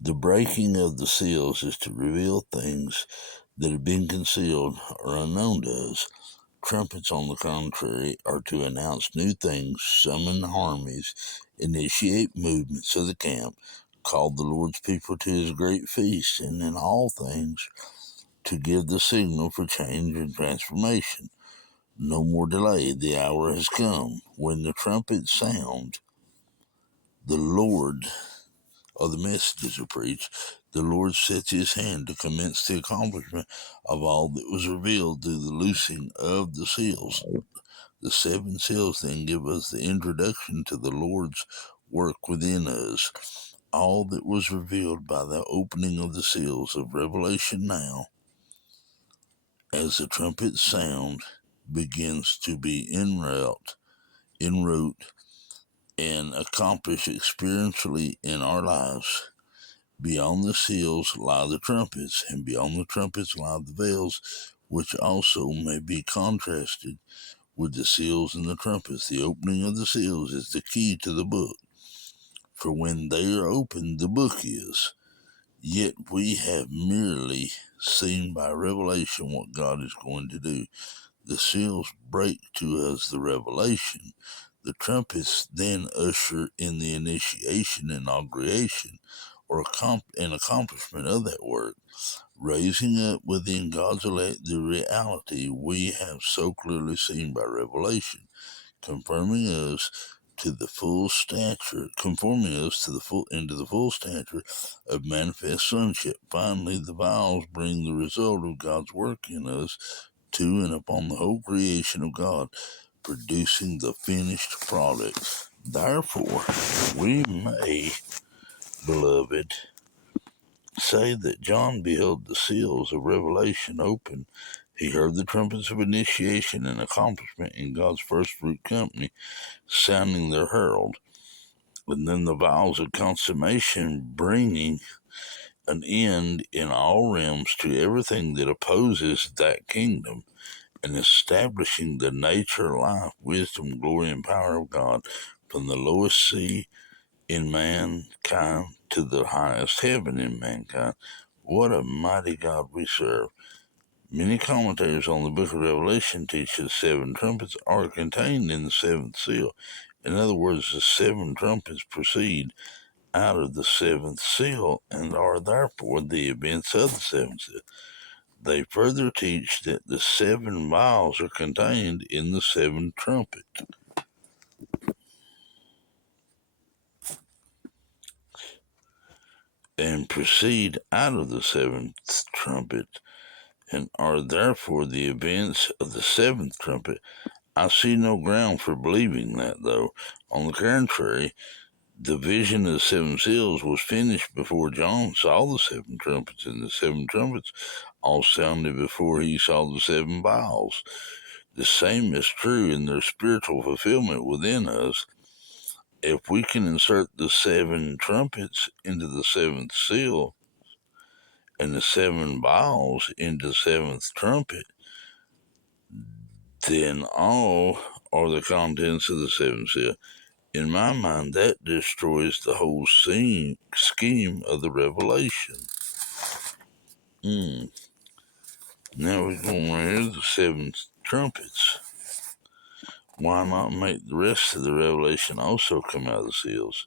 The breaking of the seals is to reveal things that have been concealed or unknown to us. Trumpets, on the contrary, are to announce new things, summon armies, initiate movements of the camp, call the Lord's people to his great feast, and in all things to give the signal for change and transformation. No more delay. The hour has come. When the trumpet sounds, the Lord, or the messages are preached, the Lord sets his hand to commence the accomplishment of all that was revealed through the loosing of the seals. The seven seals then give us the introduction to the Lord's work within us. All that was revealed by the opening of the seals of Revelation now, as the trumpet sound begins to be enwrote, and accomplished experientially in our lives. Beyond the seals lie the trumpets, and beyond the trumpets lie the veils, which also may be contrasted with the seals and the trumpets. The opening of the seals is the key to the book, for when they are opened, the book is. Yet we have merely seen by revelation what God is going to do. The seals break to us the revelation. The trumpets then usher in the initiation, inauguration, or an accomplishment of that work, raising up within God's elect the reality we have so clearly seen by revelation, confirming us to the full stature, conforming us to the full into the full stature of manifest sonship. Finally, the vials bring the result of God's work in us to and upon the whole creation of God, producing the finished product. Therefore, we may, beloved, say that John beheld the seals of revelation open. He heard the trumpets of initiation and accomplishment in God's first fruit company sounding their herald, and then the vows of consummation bringing an end in all realms to everything that opposes that kingdom, and establishing the nature, life, wisdom, glory, and power of God from the lowest sea in mankind to the highest heaven in mankind. What a mighty God we serve. Many commentators on the book of Revelation teach that seven trumpets are contained in the seventh seal. In other words, the seven trumpets proceed out of the seventh seal and are therefore the events of the seventh seal. They further teach that the seven vials are contained in the seven trumpets and proceed out of the seventh trumpet and are therefore the events of the seventh trumpet. I see no ground for believing that, though. On the contrary, the vision of the seven seals was finished before John saw the seven trumpets, and the seven trumpets all sounded before he saw the seven vials. The same is true in their spiritual fulfillment within us. If we can insert the seven trumpets into the seventh seal and the seven vials into the seventh trumpet, then all are the contents of the seventh seal. In my mind, that destroys the whole scheme of the revelation. Now we're going right here, the seven trumpets. Why not make the rest of the revelation also come out of the seals?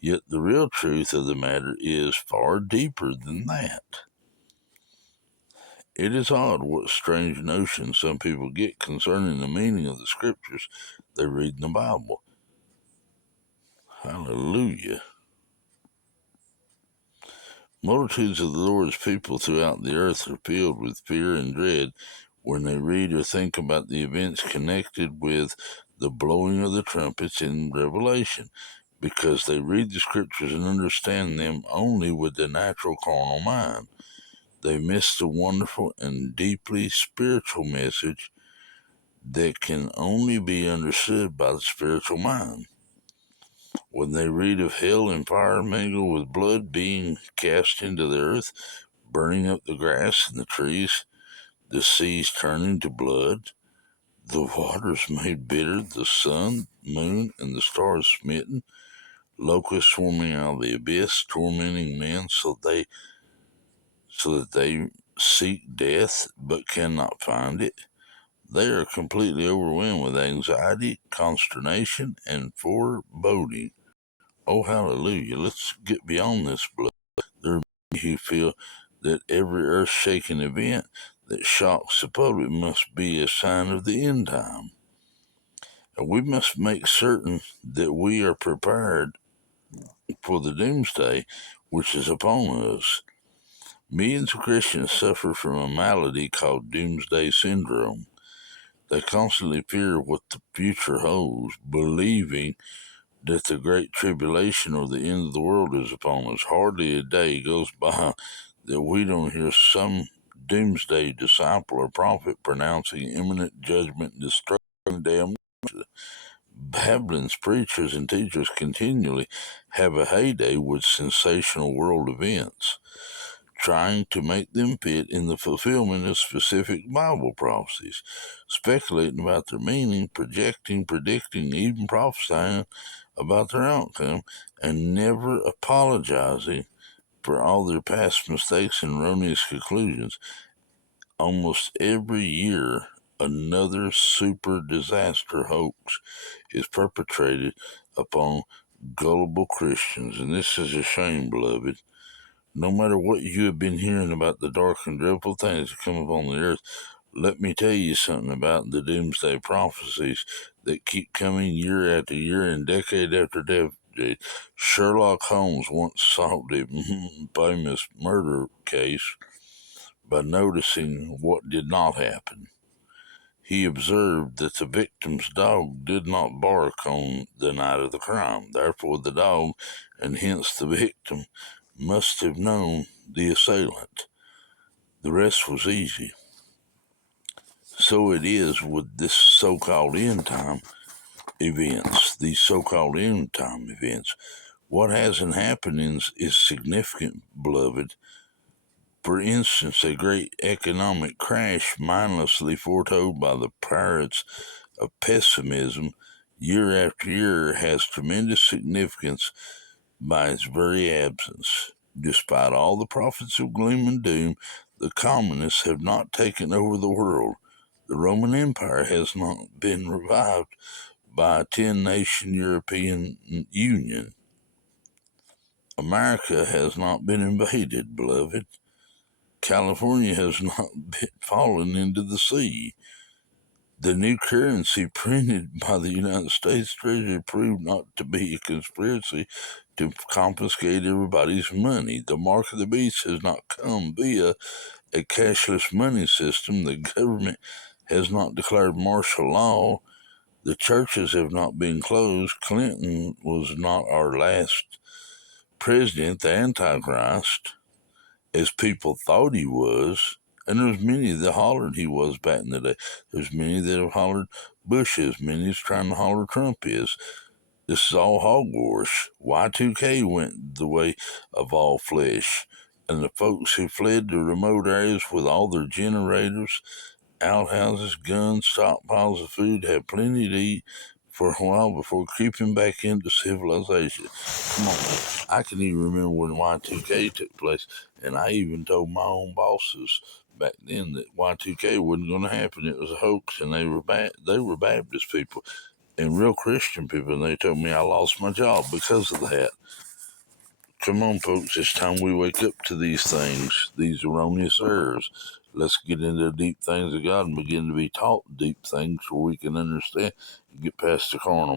Yet the real truth of the matter is far deeper than that. It is odd what strange notions some people get concerning the meaning of the scriptures they read in the Bible. Hallelujah. Multitudes of the Lord's people throughout the earth are filled with fear and dread when they read or think about the events connected with the blowing of the trumpets in Revelation, because they read the scriptures and understand them only with the natural carnal mind. They miss the wonderful and deeply spiritual message that can only be understood by the spiritual mind. When they read of hell and fire mingled with blood being cast into the earth, burning up the grass and the trees, the seas turning to blood, the waters made bitter, the sun, moon, and the stars smitten, locusts swarming out of the abyss, tormenting men so that they seek death but cannot find it. They are completely overwhelmed with anxiety, consternation, and foreboding. Oh, hallelujah. Let's get beyond this blood. There are many who feel that every earth shaking event that shocks the public must be a sign of the end time. And we must make certain that we are prepared for the doomsday which is upon us. Millions of Christians suffer from a malady called doomsday syndrome. They constantly fear what the future holds, believing that the great tribulation or the end of the world is upon us. Hardly a day goes by that we don't hear some doomsday disciple or prophet pronouncing imminent judgment, destruction, and damnation. Babylon's preachers and teachers continually have a heyday with sensational world events, trying to make them fit in the fulfillment of specific Bible prophecies, speculating about their meaning, projecting, predicting, even prophesying about their outcome, and never apologizing for all their past mistakes and erroneous conclusions. Almost every year, another super disaster hoax is perpetrated upon gullible Christians, and this is a shame, beloved. No matter what you have been hearing about the dark and dreadful things that come upon the earth, let me tell you something about the doomsday prophecies that keep coming year after year and decade after decade. Sherlock Holmes once solved a famous murder case by noticing what did not happen. He observed that the victim's dog did not bark on the night of the crime. Therefore, the dog, and hence the victim, must have known the assailant. The rest was easy. So it is with this so-called end time events, these so-called end time events. What hasn't happened is significant, beloved. For instance, a great economic crash mindlessly foretold by the pirates of pessimism year after year has tremendous significance by its very absence. Despite all the prophets of gloom and doom, the communists have not taken over the world. The Roman Empire has not been revived by a 10-nation European Union. America has not been invaded, beloved. California has not fallen into the sea. The new currency printed by the United States Treasury proved not to be a conspiracy to confiscate everybody's money. The mark of the beast has not come via a cashless money system. The government has not declared martial law. The churches have not been closed. Clinton was not our last president, the Antichrist, as people thought he was. And there's many that hollered he was back in the day. There's many that have hollered Bush is. Many's trying to holler Trump is. This is all hogwash. Y2K went the way of all flesh. And the folks who fled to remote areas with all their generators, outhouses, guns, stockpiles of food, had plenty to eat for a while before creeping back into civilization. Come on, man. I can even remember when Y2K took place, and I even told my own bosses back then that Y2K wasn't going to happen. It was a hoax, and they were Baptist people and real Christian people, and they told me I lost my job because of that. Come on, folks, it's time we wake up to these things, these erroneous errors. Let's get into the deep things of God and begin to be taught deep things so we can understand and get past the carnal.